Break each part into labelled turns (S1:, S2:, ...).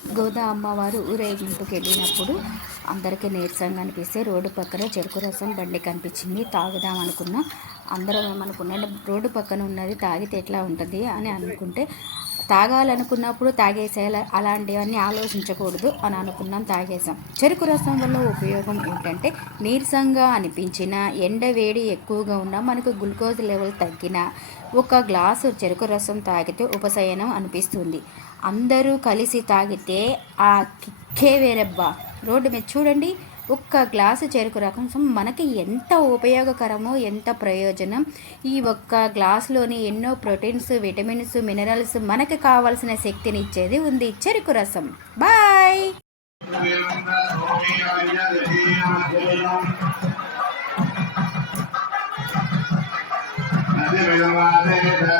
S1: గోదా అమ్మవారు ఊరేగింపుకి వెళ్ళినప్పుడు అందరికీ నీరసంగా అనిపిస్తే రోడ్డు పక్కన చెరుకు రసం బండి కనిపించింది. తాగుదాం అనుకున్నా అందరం ఏమనుకున్నాం రోడ్డు పక్కన ఉన్నది తాగితే ఎట్లా ఉంటుంది? అని అనుకుంటే తాగాలనుకున్నప్పుడు తాగేసేలా అలాంటివన్నీ ఆలోచించకూడదు అని అనుకున్నాం తాగేసాం చెరుకు రసం వల్ల ఉపయోగం ఏంటంటే నీరసంగా అనిపించిన ఎండ వేడి ఎక్కువగా ఉన్నా మనకు గ్లూకోజ్ లెవెల్ తగ్గిన ఒక గ్లాసు చెరుకు రసం తాగితే ఉపశయనం అనిపిస్తుంది. అందరూ కలిసి తాగితే ఆ కిక్కే వేరబ్బా. రోడ్డు మీద చూడండి ఒక్క గ్లాసు చెరుకు రకం మనకి ఎంత ఉపయోగకరమో ఎంత ప్రయోజనం? ఈ ఒక్క గ్లాసులోని ఎన్నో ప్రోటీన్స్ విటమిన్స్ మినరల్స్ మనకి కావాల్సిన శక్తిని ఇచ్చేది ఉంది చెరుకు రసం. బాయ్!
S2: అదే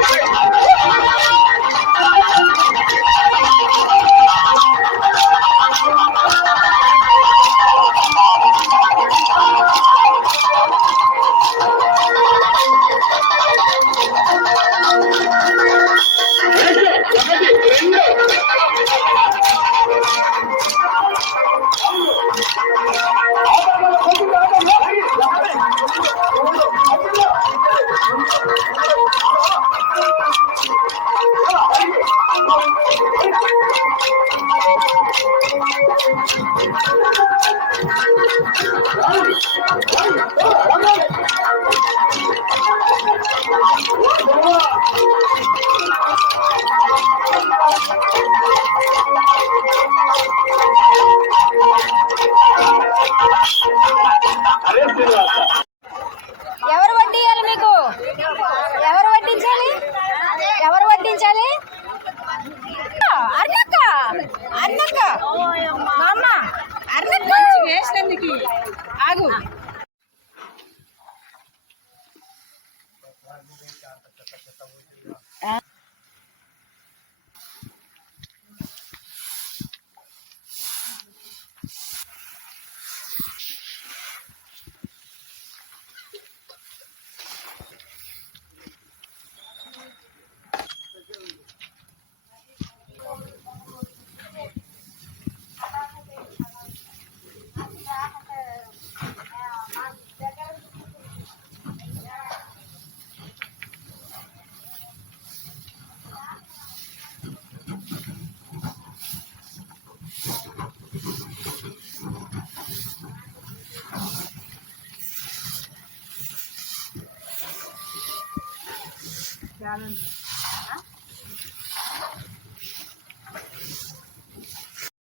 S2: Oh my God. 他认
S3: 识